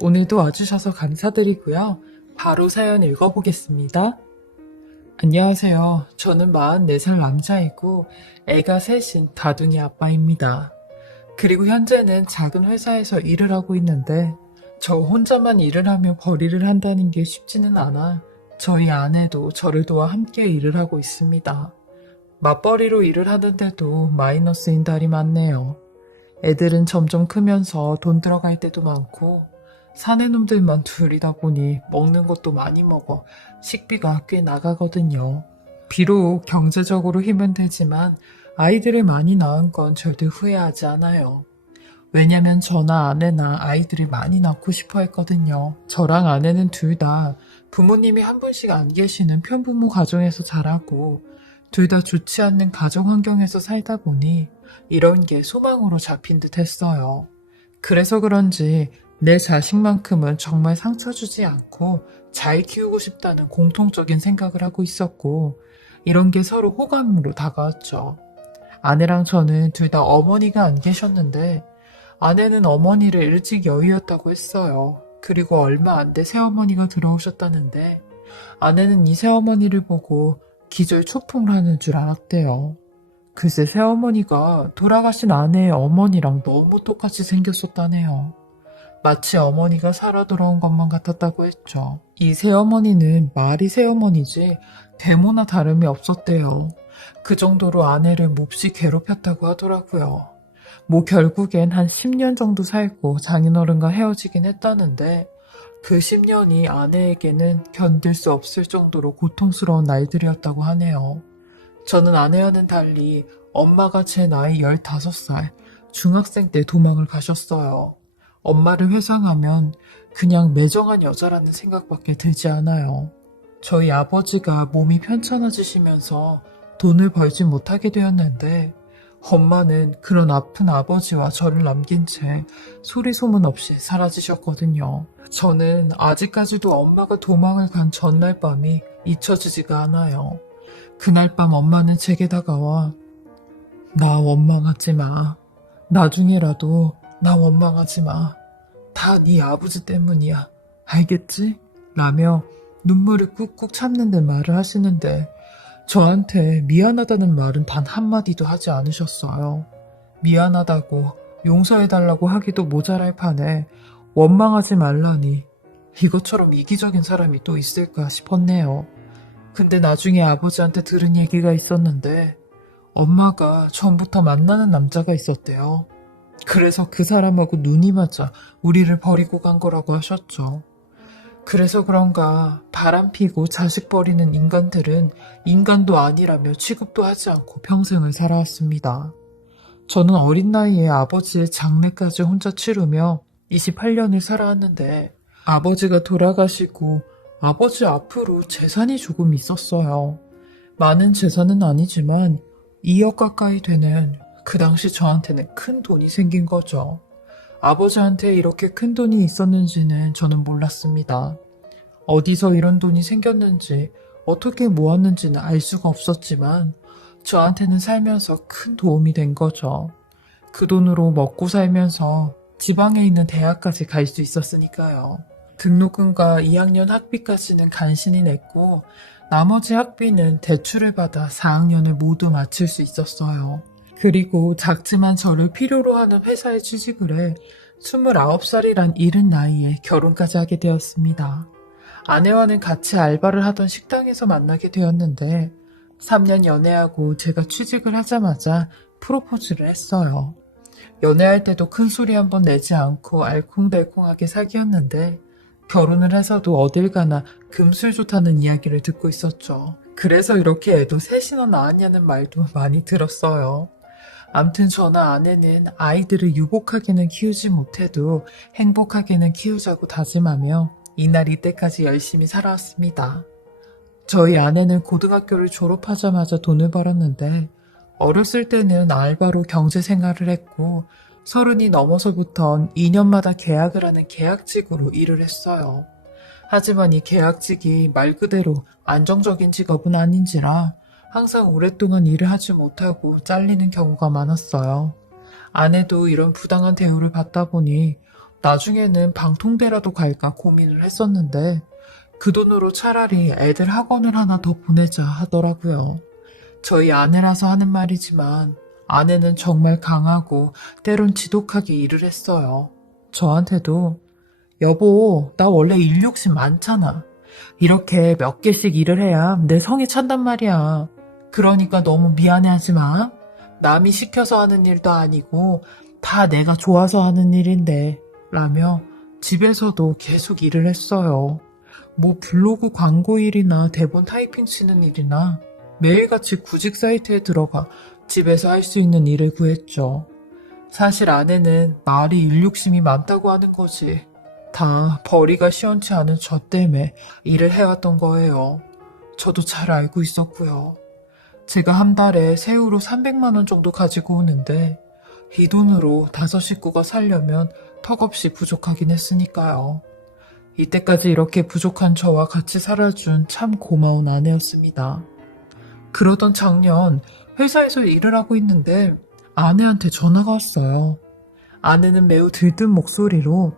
오늘도 와주셔서 감사드리고요. 바로 사연 읽어보겠습니다. 안녕하세요. 저는 44살 남자이고 애가 셋인 다둥이 아빠입니다. 그리고 현재는 작은 회사에서 일을 하고 있는데 저 혼자만 일을 하며 벌이를 한다는 게 쉽지는 않아 저희 아내도 저를 도와 함께 일을 하고 있습니다. 맞벌이로 일을 하는데도 마이너스인 달이 많네요. 애들은 점점 크면서 돈 들어갈 때도 많고 사내 놈들만 둘이다 보니 먹는 것도 많이 먹어 식비가 꽤 나가거든요. 비록 경제적으로 힘은 들지만 아이들을 많이 낳은 건 절대 후회하지 않아요. 왜냐면 저나 아내나 아이들을 많이 낳고 싶어 했거든요. 저랑 아내는 둘 다 부모님이 한 분씩 안 계시는 편부모 가정에서 자라고 둘 다 좋지 않는 가정 환경에서 살다 보니 이런 게 소망으로 잡힌 듯 했어요. 그래서 그런지 내 자식만큼은 정말 상처 주지 않고 잘 키우고 싶다는 공통적인 생각을 하고 있었고 이런 게 서로 호감으로 다가왔죠. 아내랑 저는 둘 다 어머니가 안 계셨는데 아내는 어머니를 일찍 여의었다고 했어요. 그리고 얼마 안 돼 새어머니가 들어오셨다는데 아내는 이 새어머니를 보고 기절 초풍을 하는 줄 알았대요. 글쎄 새어머니가 돌아가신 아내의 어머니랑 너무 똑같이 생겼었다네요. 마치 어머니가 살아 돌아온 것만 같았다고 했죠. 이 새어머니는 말이 새어머니지 데모나 다름이 없었대요. 그 정도로 아내를 몹시 괴롭혔다고 하더라고요. 뭐 결국엔 한 10년 정도 살고 장인어른과 헤어지긴 했다는데 그 10년이 아내에게는 견딜 수 없을 정도로 고통스러운 날들이었다고 하네요. 저는 아내와는 달리 엄마가 제 나이 15살, 중학생 때 도망을 가셨어요. 엄마를 회상하면 그냥 매정한 여자라는 생각밖에 들지 않아요. 저희 아버지가 몸이 편찮아지시면서 돈을 벌지 못하게 되었는데 엄마는 그런 아픈 아버지와 저를 남긴 채 소리 소문 없이 사라지셨거든요. 저는 아직까지도 엄마가 도망을 간 전날 밤이 잊혀지지가 않아요. 그날 밤 엄마는 제게 다가와 나 원망하지 마. 나중에라도 나 원망하지 마. 다 네 아버지 때문이야. 알겠지? 라며 눈물을 꾹꾹 참는 듯 말을 하시는데 저한테 미안하다는 말은 단 한마디도 하지 않으셨어요. 미안하다고 용서해달라고 하기도 모자랄 판에 원망하지 말라니 이것처럼 이기적인 사람이 또 있을까 싶었네요. 근데 나중에 아버지한테 들은 얘기가 있었는데 엄마가 전부터 만나는 남자가 있었대요. 그래서 그 사람하고 눈이 맞아 우리를 버리고 간 거라고 하셨죠. 그래서 그런가 바람피고 자식 버리는 인간들은 인간도 아니라며 취급도 하지 않고 평생을 살아왔습니다. 저는 어린 나이에 아버지의 장례까지 혼자 치르며 28년을 살아왔는데 아버지가 돌아가시고 아버지 앞으로 재산이 조금 있었어요. 많은 재산은 아니지만 2억 가까이 되는 그 당시 저한테는 큰 돈이 생긴 거죠. 아버지한테 이렇게 큰 돈이 있었는지는 저는 몰랐습니다. 어디서 이런 돈이 생겼는지 어떻게 모았는지는 알 수가 없었지만 저한테는 살면서 큰 도움이 된 거죠. 그 돈으로 먹고 살면서 지방에 있는 대학까지 갈 수 있었으니까요. 등록금과 2학년 학비까지는 간신히 냈고 나머지 학비는 대출을 받아 4학년을 모두 마칠 수 있었어요. 그리고 작지만 저를 필요로 하는 회사에 취직을 해 29살이란 이른 나이에 결혼까지 하게 되었습니다. 아내와는 같이 알바를 하던 식당에서 만나게 되었는데 3년 연애하고 제가 취직을 하자마자 프로포즈를 했어요. 연애할 때도 큰 소리 한번 내지 않고 알콩달콩하게 사귀었는데 결혼을 해서도 어딜 가나 금술 좋다는 이야기를 듣고 있었죠. 그래서 이렇게 애도 셋이나 낳았냐는 말도 많이 들었어요. 암튼 저나 아내는 아이들을 유복하게는 키우지 못해도 행복하게는 키우자고 다짐하며 이날 이때까지 열심히 살아왔습니다. 저희 아내는 고등학교를 졸업하자마자 돈을 벌었는데 어렸을 때는 알바로 경제 생활을 했고 30이 넘어서부턴 2년마다 계약을 하는 계약직으로 일을 했어요. 하지만 이 계약직이 말 그대로 안정적인 직업은 아닌지라 항상 오랫동안 일을 하지 못하고 잘리는 경우가 많았어요. 아내도 이런 부당한 대우를 받다 보니 나중에는 방통대라도 갈까 고민을 했었는데 그 돈으로 차라리 애들 학원을 하나 더 보내자 하더라고요. 저희 아내라서 하는 말이지만 아내는 정말 강하고 때론 지독하게 일을 했어요. 저한테도 여보, 나 원래 일 욕심 많잖아. 이렇게 몇 개씩 일을 해야 내 성에 찬단 말이야. 그러니까 너무 미안해하지 마. 남이 시켜서 하는 일도 아니고 다 내가 좋아서 하는 일인데 라며 집에서도 계속 일을 했어요. 뭐 블로그 광고 일이나 대본 타이핑 치는 일이나 매일같이 구직 사이트에 들어가 집에서 할 수 있는 일을 구했죠. 사실 아내는 말이 일 욕심이 많다고 하는 거지. 다 벌이가 시원치 않은 저 때문에 일을 해왔던 거예요. 저도 잘 알고 있었고요. 제가 한 달에 세후로 300만 원 정도 가지고 오는데 이 돈으로 5식구가 살려면 턱없이 부족하긴 했으니까요. 이때까지 이렇게 부족한 저와 같이 살아준 참 고마운 아내였습니다. 그러던 작년 회사에서 일을 하고 있는데 아내한테 전화가 왔어요. 아내는 매우 들뜬 목소리로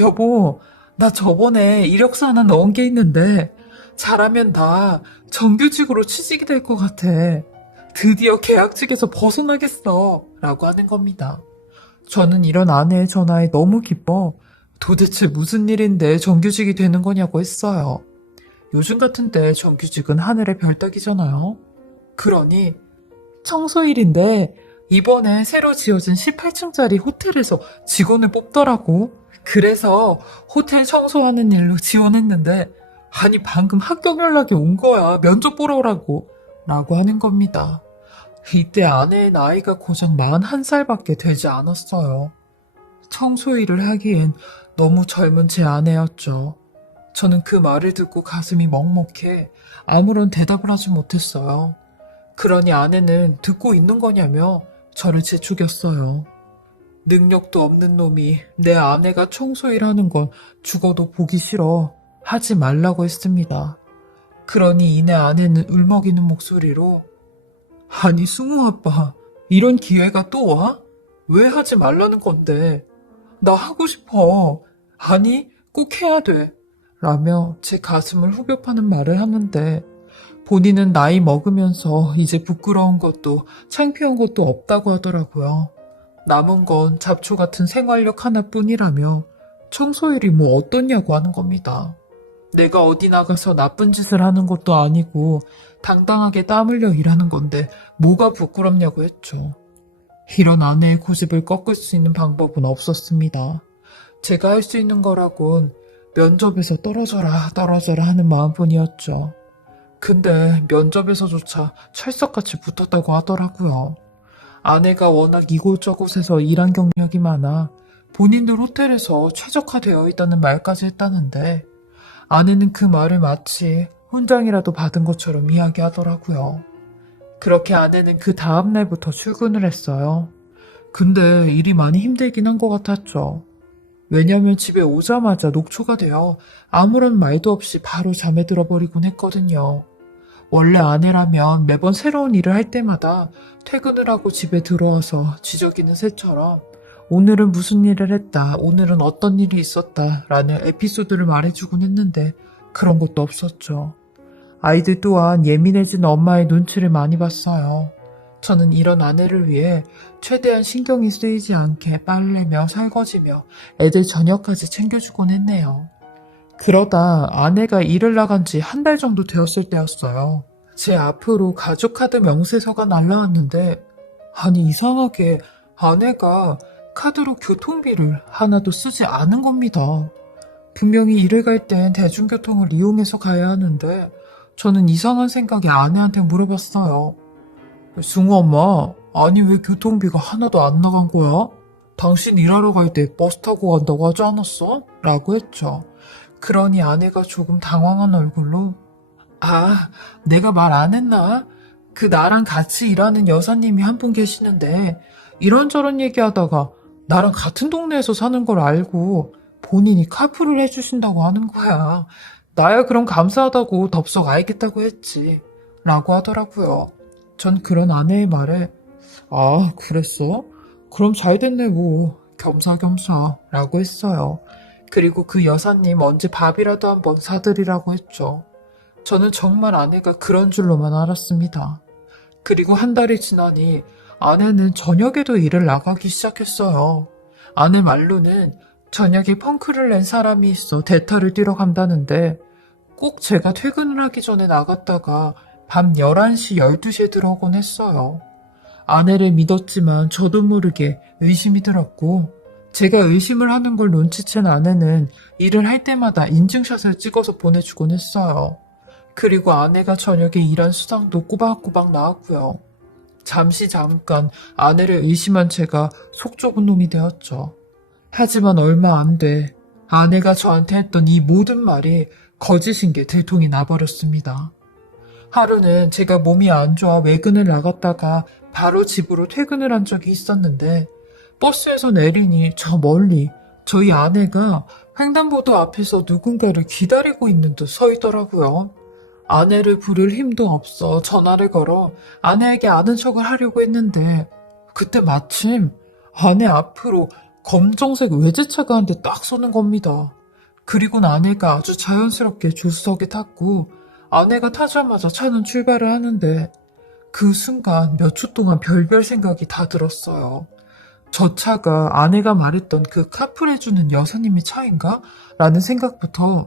여보, 나 저번에 이력서 하나 넣은 게 있는데 잘하면 나 정규직으로 취직이 될 것 같아. 드디어 계약직에서 벗어나겠어 라고 하는 겁니다. 저는 이런 아내의 전화에 너무 기뻐 도대체 무슨 일인데 정규직이 되는 거냐고 했어요. 요즘 같은 때 정규직은 하늘의 별따기잖아요. 그러니 청소일인데 이번에 새로 지어진 18층짜리 호텔에서 직원을 뽑더라고. 그래서 호텔 청소하는 일로 지원했는데 아니 방금 합격 연락이 온 거야. 면접 보러 오라고 라고 하는 겁니다. 이때 아내의 나이가 고작 41살밖에 되지 않았어요. 청소 일을 하기엔 너무 젊은 제 아내였죠. 저는 그 말을 듣고 가슴이 먹먹해 아무런 대답을 하지 못했어요. 그러니 아내는 듣고 있는 거냐며 저를 재촉였어요. 능력도 없는 놈이 내 아내가 청소일 하는 건 죽어도 보기 싫어. 하지 말라고 했습니다. 그러니 이내 아내는 울먹이는 목소리로 아니 승우 아빠 이런 기회가 또 와? 왜 하지 말라는 건데? 나 하고 싶어. 아니 꼭 해야 돼. 라며 제 가슴을 후벼 파는 말을 하는데 본인은 나이 먹으면서 이제 부끄러운 것도 창피한 것도 없다고 하더라고요. 남은 건 잡초 같은 생활력 하나뿐이라며 청소일이 뭐 어떻냐고 하는 겁니다. 내가 어디 나가서 나쁜 짓을 하는 것도 아니고 당당하게 땀 흘려 일하는 건데 뭐가 부끄럽냐고 했죠. 이런 아내의 고집을 꺾을 수 있는 방법은 없었습니다. 제가 할 수 있는 거라곤 면접에서 떨어져라 하는 마음뿐이었죠. 근데 면접에서조차 찰떡같이 붙었다고 하더라고요. 아내가 워낙 이곳저곳에서 일한 경력이 많아 본인들 호텔에서 최적화되어 있다는 말까지 했다는데 아내는 그 말을 마치 훈장이라도 받은 것처럼 이야기하더라고요. 그렇게 아내는 그 다음 날부터 출근을 했어요. 근데 일이 많이 힘들긴 한 것 같았죠. 왜냐면 집에 오자마자 녹초가 되어 아무런 말도 없이 바로 잠에 들어버리곤 했거든요. 원래 아내라면 매번 새로운 일을 할 때마다 퇴근을 하고 집에 들어와서 지저귀는 새처럼 오늘은 무슨 일을 했다, 오늘은 어떤 일이 있었다 라는 에피소드를 말해주곤 했는데 그런 것도 없었죠. 아이들 또한 예민해진 엄마의 눈치를 많이 봤어요. 저는 이런 아내를 위해 최대한 신경이 쓰이지 않게 빨래며 설거지며 애들 저녁까지 챙겨주곤 했네요. 그러다 아내가 일을 나간 지 한 달 정도 되었을 때였어요. 제 앞으로 가족카드 명세서가 날라왔는데 아니 이상하게 아내가 카드로 교통비를 하나도 쓰지 않은 겁니다. 분명히 일을 갈 땐 대중교통을 이용해서 가야 하는데 저는 이상한 생각에 아내한테 물어봤어요. 승우 엄마, 아니 왜 교통비가 하나도 안 나간 거야? 당신 일하러 갈 때 버스 타고 간다고 하지 않았어? 라고 했죠. 그러니 아내가 조금 당황한 얼굴로 아, 내가 말 안 했나? 그 나랑 같이 일하는 여사님이 한 분 계시는데 이런저런 얘기하다가 나랑 같은 동네에서 사는 걸 알고 본인이 카풀을 해주신다고 하는 거야. 나야 그럼 감사하다고 덥석 알겠다고 했지. 라고 하더라고요. 전 그런 아내의 말에 아, 그랬어? 그럼 잘 됐네 뭐. 겸사겸사라고 했어요. 그리고 그 여사님 언제 밥이라도 한번 사드리라고 했죠. 저는 정말 아내가 그런 줄로만 알았습니다. 그리고 한 달이 지나니 아내는 저녁에도 일을 나가기 시작했어요. 아내 말로는 저녁에 펑크를 낸 사람이 있어 대타를 뛰러 간다는데 꼭 제가 퇴근을 하기 전에 나갔다가 밤 11시, 12시에 들어오곤 했어요. 아내를 믿었지만 저도 모르게 의심이 들었고 제가 의심을 하는 걸 눈치챈 아내는 일을 할 때마다 인증샷을 찍어서 보내주곤 했어요. 그리고 아내가 저녁에 일한 수당도 꼬박꼬박 나왔고요. 잠깐 아내를 의심한 제가 속 좁은 놈이 되었죠. 하지만 얼마 안 돼 아내가 저한테 했던 이 모든 말이 거짓인 게 들통이 나버렸습니다. 하루는 제가 몸이 안 좋아 외근을 나갔다가 바로 집으로 퇴근을 한 적이 있었는데 버스에서 내리니 저 멀리 저희 아내가 횡단보도 앞에서 누군가를 기다리고 있는 듯 서 있더라고요. 아내를 부를 힘도 없어 전화를 걸어 아내에게 아는 척을 하려고 했는데 그때 마침 아내 앞으로 검정색 외제차가 한 대 딱 서는 겁니다. 그리고 아내가 아주 자연스럽게 조수석에 탔고 아내가 타자마자 차는 출발을 하는데 그 순간 몇 초 동안 별별 생각이 다 들었어요. 저 차가 아내가 말했던 그 카풀해주는 여사님의 차인가? 라는 생각부터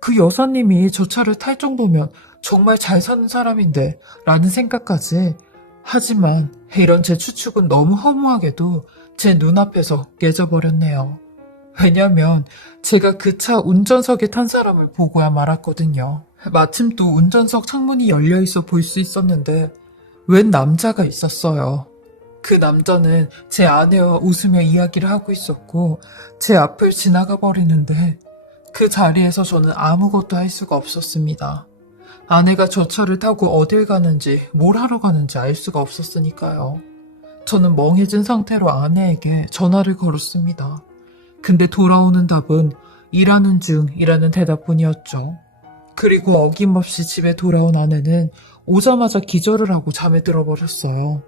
그 여사님이 저 차를 탈 정도면 정말 잘 사는 사람인데 라는 생각까지. 하지만 이런 제 추측은 너무 허무하게도 제 눈앞에서 깨져버렸네요. 왜냐면 제가 그 차 운전석에 탄 사람을 보고야 말았거든요. 마침 또 운전석 창문이 열려있어 볼 수 있었는데 웬 남자가 있었어요. 그 남자는 제 아내와 웃으며 이야기를 하고 있었고 제 앞을 지나가 버리는데 그 자리에서 저는 아무것도 할 수가 없었습니다. 아내가 저 차를 타고 어딜 가는지 뭘 하러 가는지 알 수가 없었으니까요. 저는 멍해진 상태로 아내에게 전화를 걸었습니다. 근데 돌아오는 답은 일하는 중이라는 대답뿐이었죠. 그리고 어김없이 집에 돌아온 아내는 오자마자 기절을 하고 잠에 들어버렸어요.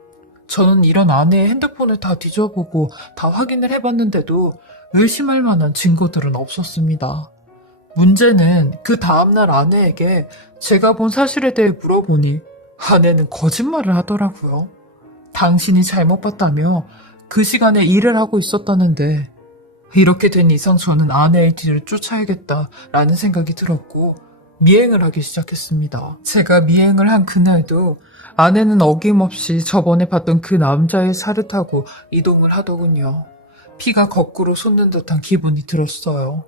저는 이런 아내의 핸드폰을 다 뒤져보고 다 확인을 해봤는데도 의심할 만한 증거들은 없었습니다. 문제는 그 다음날 아내에게 제가 본 사실에 대해 물어보니 아내는 거짓말을 하더라고요. 당신이 잘못 봤다며 그 시간에 일을 하고 있었다는데 이렇게 된 이상 저는 아내의 뒤를 쫓아야겠다라는 생각이 들었고 미행을 하기 시작했습니다. 제가 미행을 한 그날도 아내는 어김없이 저번에 봤던 그 남자의 차를 타고 이동을 하더군요. 피가 거꾸로 솟는 듯한 기분이 들었어요.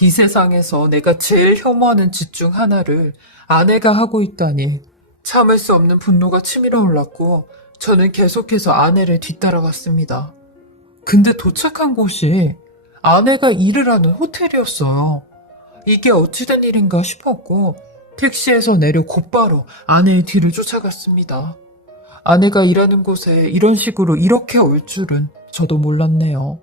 이 세상에서 내가 제일 혐오하는 짓 중 하나를 아내가 하고 있다니 참을 수 없는 분노가 치밀어 올랐고 저는 계속해서 아내를 뒤따라갔습니다. 근데 도착한 곳이 아내가 일을 하는 호텔이었어요. 이게 어찌된 일인가 싶었고 택시에서 내려 곧바로 아내의 뒤를 쫓아갔습니다. 아내가 일하는 곳에 이런 식으로 이렇게 올 줄은 저도 몰랐네요.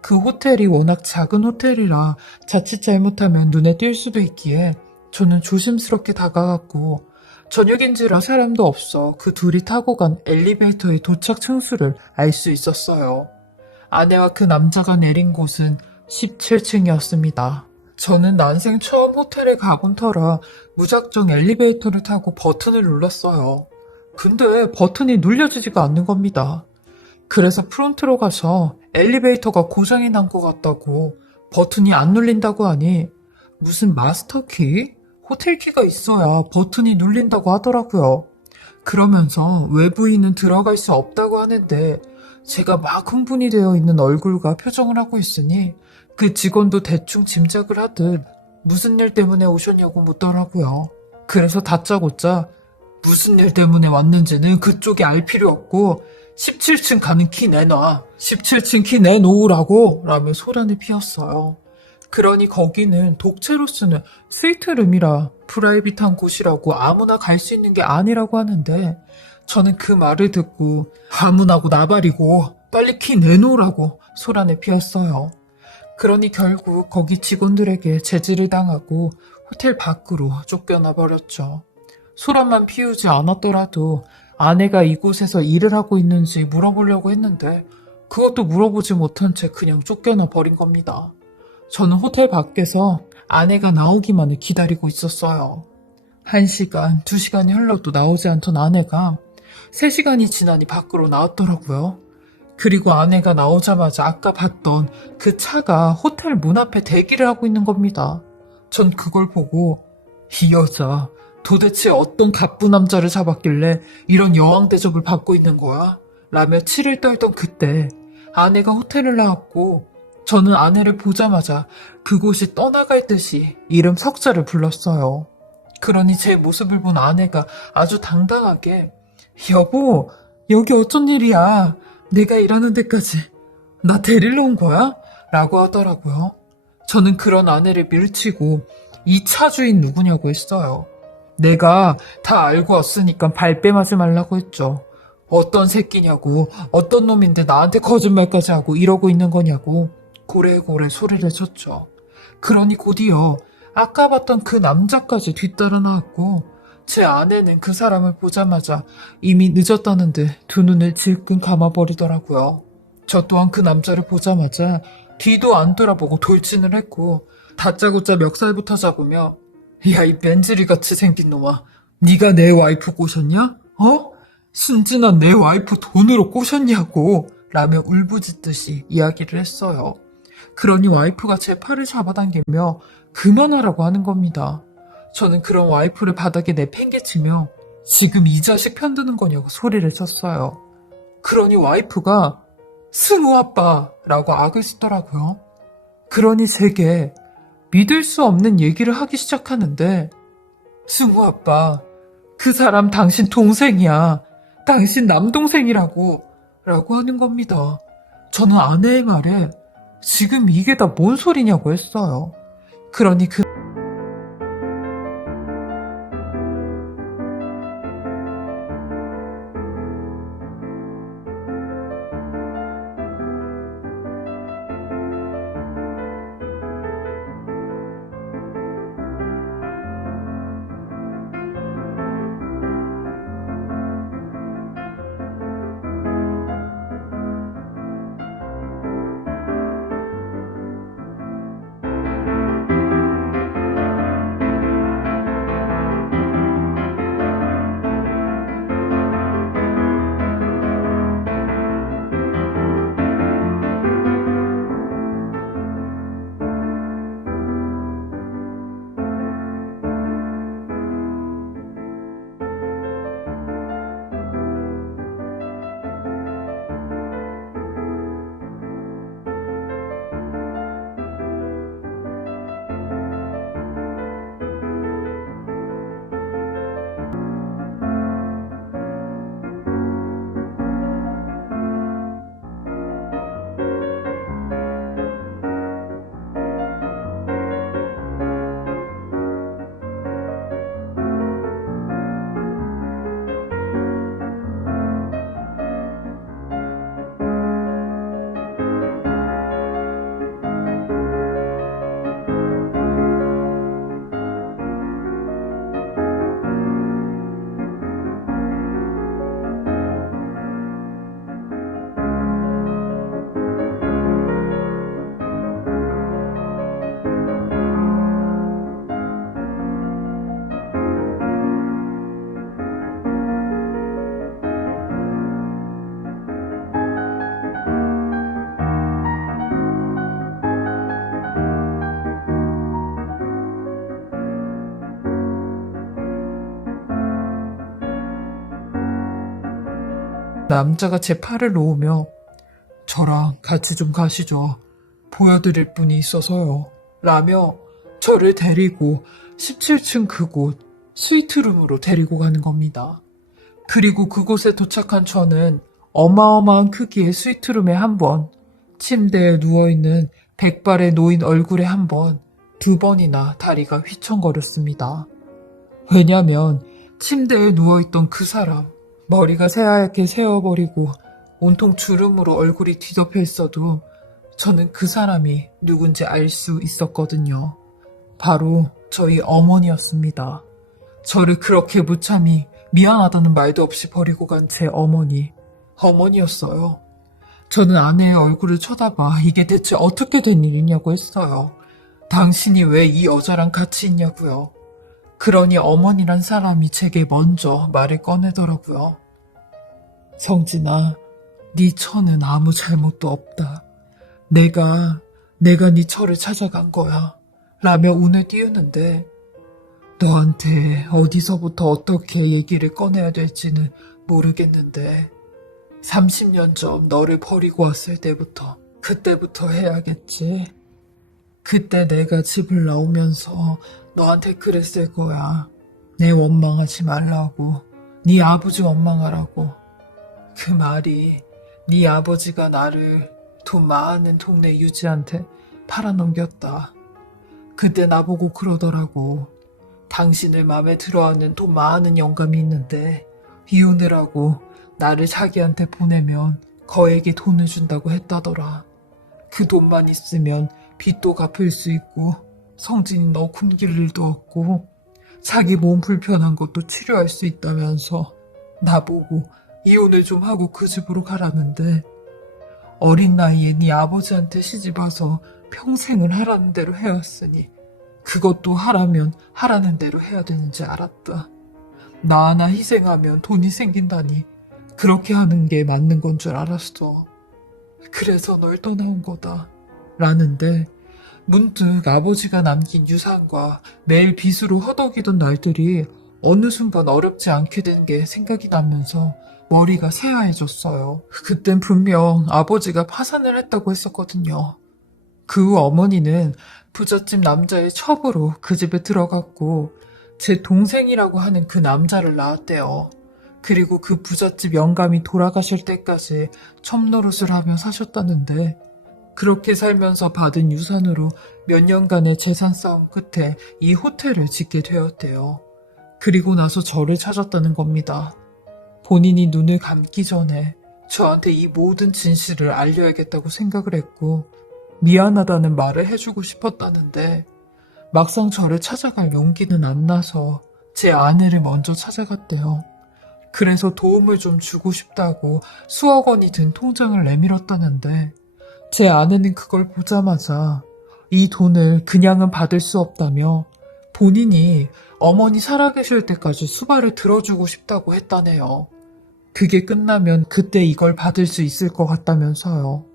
그 호텔이 워낙 작은 호텔이라 자칫 잘못하면 눈에 띌 수도 있기에 저는 조심스럽게 다가갔고 저녁인지라 사람도 없어 그 둘이 타고 간 엘리베이터의 도착 층수를 알 수 있었어요. 아내와 그 남자가 내린 곳은 17층이었습니다. 저는 난생 처음 호텔에 가본 터라 무작정 엘리베이터를 타고 버튼을 눌렀어요. 근데 버튼이 눌려지지가 않는 겁니다. 그래서 프론트로 가서 엘리베이터가 고장이 난 것 같다고 버튼이 안 눌린다고 하니 무슨 마스터키? 호텔키가 있어야 버튼이 눌린다고 하더라고요. 그러면서 외부인은 들어갈 수 없다고 하는데 제가 막 흥분이 되어 있는 얼굴과 표정을 하고 있으니 그 직원도 대충 짐작을 하듯 무슨 일 때문에 오셨냐고 묻더라고요. 그래서 다짜고짜 무슨 일 때문에 왔는지는 그쪽이 알 필요 없고 17층 가는 키 내놔. 17층 키 내놓으라고 라며 소란을 피웠어요. 그러니 거기는 독채로 쓰는 스위트룸이라 프라이빗한 곳이라고 아무나 갈 수 있는 게 아니라고 하는데 저는 그 말을 듣고 아무나고 나발이고 빨리 키 내놓으라고 소란을 피웠어요. 그러니 결국 거기 직원들에게 제지를 당하고 호텔 밖으로 쫓겨나 버렸죠. 소란만 피우지 않았더라도 아내가 이곳에서 일을 하고 있는지 물어보려고 했는데 그것도 물어보지 못한 채 그냥 쫓겨나 버린 겁니다. 저는 호텔 밖에서 아내가 나오기만을 기다리고 있었어요. 1시간, 2시간이 흘러도 나오지 않던 아내가 3시간이 지나니 밖으로 나왔더라고요. 그리고 아내가 나오자마자 아까 봤던 그 차가 호텔 문 앞에 대기를 하고 있는 겁니다. 전 그걸 보고 이 여자 도대체 어떤 갑부 남자를 잡았길래 이런 여왕 대접을 받고 있는 거야? 라며 치를 떨던 그때 아내가 호텔을 나왔고 저는 아내를 보자마자 그곳이 떠나갈 듯이 이름 석자를 불렀어요. 그러니 제 모습을 본 아내가 아주 당당하게 여보, 여기 어쩐 일이야? 내가 일하는 데까지 나 데리러 온 거야? 라고 하더라고요. 저는 그런 아내를 밀치고 이 차 주인 누구냐고 했어요. 내가 다 알고 왔으니까 발뺌하지 말라고 했죠. 어떤 새끼냐고, 어떤 놈인데 나한테 거짓말까지 하고 이러고 있는 거냐고 고래고래 소리를 쳤죠. 그러니 곧이어 아까 봤던 그 남자까지 뒤따라 나왔고 제 아내는 그 사람을 보자마자 이미 늦었다는 듯 두 눈을 질끈 감아버리더라고요. 저 또한 그 남자를 보자마자 뒤도 안 돌아보고 돌진을 했고 다짜고짜 멱살부터 잡으며 야, 이 맨지리같이 생긴 놈아, 네가 내 와이프 꼬셨냐? 어? 순진한 내 와이프 돈으로 꼬셨냐고 라며 울부짖듯이 이야기를 했어요. 그러니 와이프가 제 팔을 잡아당기며 그만하라고 하는 겁니다. 저는 그런 와이프를 바닥에 내팽개치며 지금 이 자식 편드는 거냐고 소리를 쳤어요. 그러니 와이프가 승우 아빠라고 악을 쓰더라고요. 그러니 제게 믿을 수 없는 얘기를 하기 시작하는데 승우 아빠, 그 사람 당신 동생이야. 당신 남동생이라고 라고 하는 겁니다. 저는 아내의 말에 지금 이게 다 뭔 소리냐고 했어요. 그러니 그 남자가 제 팔을 놓으며 저랑 같이 좀 가시죠. 보여드릴 분이 있어서요. 라며 저를 데리고 17층 그곳 스위트룸으로 데리고 가는 겁니다. 그리고 그곳에 도착한 저는 어마어마한 크기의 스위트룸에 한 번, 침대에 누워있는 백발의 노인 얼굴에 한 번, 2번이나 다리가 휘청거렸습니다. 왜냐면 침대에 누워있던 그 사람, 머리가 새하얗게 새어버리고 온통 주름으로 얼굴이 뒤덮여 있어도 저는 그 사람이 누군지 알 수 있었거든요. 바로 저희 어머니였습니다. 저를 그렇게 무참히 미안하다는 말도 없이 버리고 간 제 어머니였어요. 저는 아내의 얼굴을 쳐다봐 이게 대체 어떻게 된 일이냐고 했어요. 당신이 왜 이 여자랑 같이 있냐고요. 그러니 어머니란 사람이 제게 먼저 말을 꺼내더라고요. 성진아, 네 처는 아무 잘못도 없다. 내가 네 처를 찾아간 거야. 라며 운을 띄우는데 너한테 어디서부터 어떻게 얘기를 꺼내야 될지는 모르겠는데 30년 전 너를 버리고 왔을 때부터 그때부터 해야겠지. 그때 내가 집을 나오면서 너한테 그랬을 거야. 내 원망하지 말라고. 네 아버지 원망하라고. 그 말이 네 아버지가 나를 돈 많은 동네 유지한테 팔아넘겼다. 그때 나보고 그러더라고. 당신을 맘에 들어하는 돈 많은 영감이 있는데 이혼을 나를 자기한테 보내면 거액의 돈을 준다고 했다더라. 그 돈만 있으면 빚도 갚을 수 있고 성진이 너 굶길 일도 없고 자기 몸 불편한 것도 치료할 수 있다면서 나보고 이혼을 좀 하고 그 집으로 가라는데 어린 나이에 네 아버지한테 시집와서 평생을 하라는 대로 해왔으니 그것도 하라면 하라는 대로 해야 되는지 알았다. 나 하나 희생하면 돈이 생긴다니 그렇게 하는 게 맞는 건 줄 알았어. 그래서 널 떠나온 거다. 라는데 문득 아버지가 남긴 유산과 매일 빚으로 허덕이던 날들이 어느 순간 어렵지 않게 된 게 생각이 나면서 머리가 새하얘졌어요. 그땐 분명 아버지가 파산을 했다고 했었거든요. 그 후 어머니는 부잣집 남자의 첩으로 그 집에 들어갔고 제 동생이라고 하는 그 남자를 낳았대요. 그리고 그 부잣집 영감이 돌아가실 때까지 첩노릇을 하며 사셨다는데 그렇게 살면서 받은 유산으로 몇 년간의 재산 싸움 끝에 이 호텔을 짓게 되었대요. 그리고 나서 저를 찾았다는 겁니다. 본인이 눈을 감기 전에 저한테 이 모든 진실을 알려야겠다고 생각을 했고 미안하다는 말을 해주고 싶었다는데 막상 저를 찾아갈 용기는 안 나서 제 아내를 먼저 찾아갔대요. 그래서 도움을 좀 주고 싶다고 수억 원이 든 통장을 내밀었다는데 제 아내는 그걸 보자마자 이 돈을 그냥은 받을 수 없다며 본인이 어머니 살아계실 때까지 수발을 들어주고 싶다고 했다네요. 그게 끝나면 그때 이걸 받을 수 있을 것 같다면서요.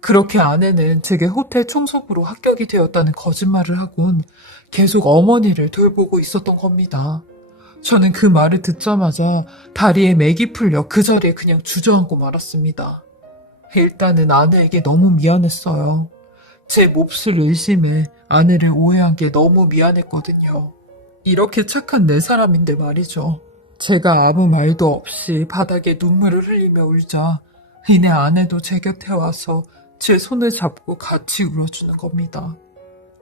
그렇게 아내는 제게 호텔 총섭으로 합격이 되었다는 거짓말을 하곤 계속 어머니를 돌보고 있었던 겁니다. 저는 그 말을 듣자마자 다리에 맥이 풀려 그 자리에 그냥 주저앉고 말았습니다. 일단은 아내에게 너무 미안했어요. 제 몹쓸 의심에 아내를 오해한 게 너무 미안했거든요. 이렇게 착한 내 사람인데 말이죠. 제가 아무 말도 없이 바닥에 눈물을 흘리며 울자 이내 아내도 제 곁에 와서 제 손을 잡고 같이 울어주는 겁니다.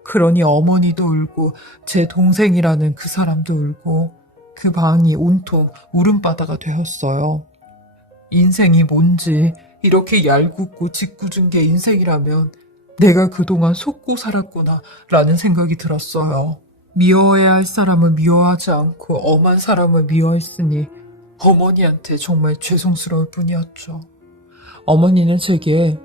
그러니 어머니도 울고 제 동생이라는 그 사람도 울고 그 방이 온통 울음바다가 되었어요. 인생이 뭔지 이렇게 얄궂고 짓궂은 게 인생이라면 내가 그동안 속고 살았구나 라는 생각이 들었어요. 미워해야 할 사람은 미워하지 않고 엄한 사람을 미워했으니 어머니한테 정말 죄송스러울 뿐이었죠. 어머니는 제게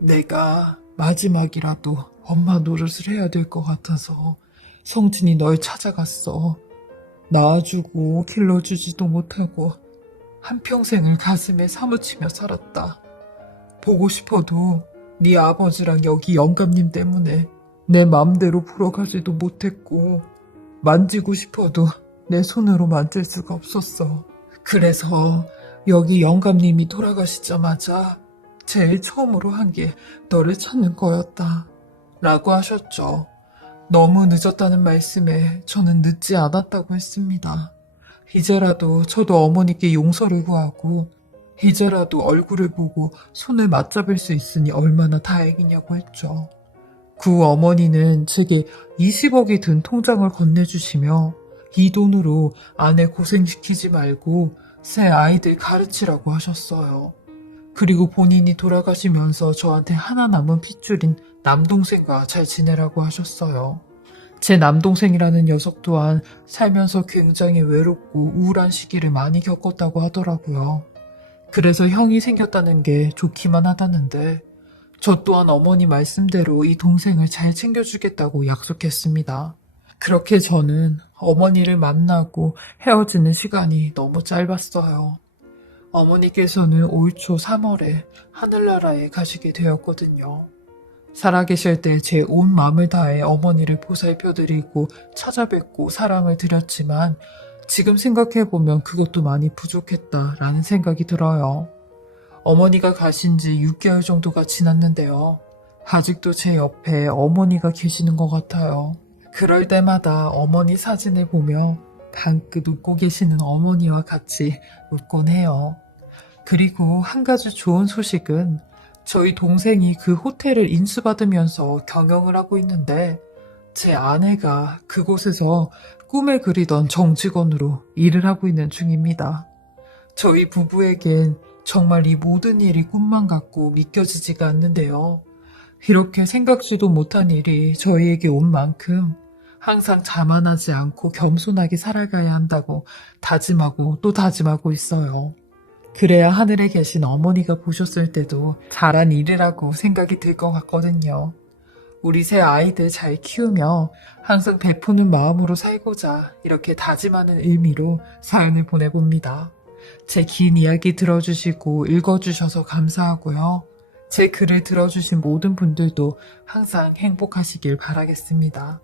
내가 마지막이라도 엄마 노릇을 해야 될 것 같아서 성진이 널 찾아갔어. 낳아주고 길러주지도 못하고 한평생을 가슴에 사무치며 살았다. 보고 싶어도 네 아버지랑 여기 영감님 때문에 내 맘대로 풀어가지도 못했고 만지고 싶어도 내 손으로 만질 수가 없었어. 그래서 여기 영감님이 돌아가시자마자 제일 처음으로 한 게 너를 찾는 거였다. 라고 하셨죠. 너무 늦었다는 말씀에 저는 늦지 않았다고 했습니다. 이제라도 저도 어머니께 용서를 구하고 이제라도 얼굴을 보고 손을 맞잡을 수 있으니 얼마나 다행이냐고 했죠. 그 후 어머니는 제게 20억이 든 통장을 건네주시며 이 돈으로 아내 고생시키지 말고 새 아이들 가르치라고 하셨어요. 그리고 본인이 돌아가시면서 저한테 하나 남은 핏줄인 남동생과 잘 지내라고 하셨어요. 제 남동생이라는 녀석 또한 살면서 굉장히 외롭고 우울한 시기를 많이 겪었다고 하더라고요. 그래서 형이 생겼다는 게 좋기만 하다는데 저 또한 어머니 말씀대로 이 동생을 잘 챙겨주겠다고 약속했습니다. 그렇게 저는 어머니를 만나고 헤어지는 시간이 너무 짧았어요. 어머니께서는 올 초 3월에 하늘나라에 가시게 되었거든요. 살아계실 때 제 온 마음을 다해 어머니를 보살펴드리고 찾아뵙고 사랑을 드렸지만 지금 생각해보면 그것도 많이 부족했다라는 생각이 들어요. 어머니가 가신 지 6개월 정도가 지났는데요. 아직도 제 옆에 어머니가 계시는 것 같아요. 그럴 때마다 어머니 사진을 보며 방긋 웃고 계시는 어머니와 같이 웃곤 해요. 그리고 한 가지 좋은 소식은 저희 동생이 그 호텔을 인수받으면서 경영을 하고 있는데 제 아내가 그곳에서 꿈에 그리던 정직원으로 일을 하고 있는 중입니다. 저희 부부에겐 정말 이 모든 일이 꿈만 같고 믿겨지지가 않는데요. 이렇게 생각지도 못한 일이 저희에게 온 만큼 항상 자만하지 않고 겸손하게 살아가야 한다고 다짐하고 또 다짐하고 있어요. 그래야 하늘에 계신 어머니가 보셨을 때도 잘한 일이라고 생각이 들 것 같거든요. 우리 새 아이들 잘 키우며 항상 베푸는 마음으로 살고자 이렇게 다짐하는 의미로 사연을 보내봅니다. 제 긴 이야기 들어주시고 읽어주셔서 감사하고요. 제 글을 들어주신 모든 분들도 항상 행복하시길 바라겠습니다.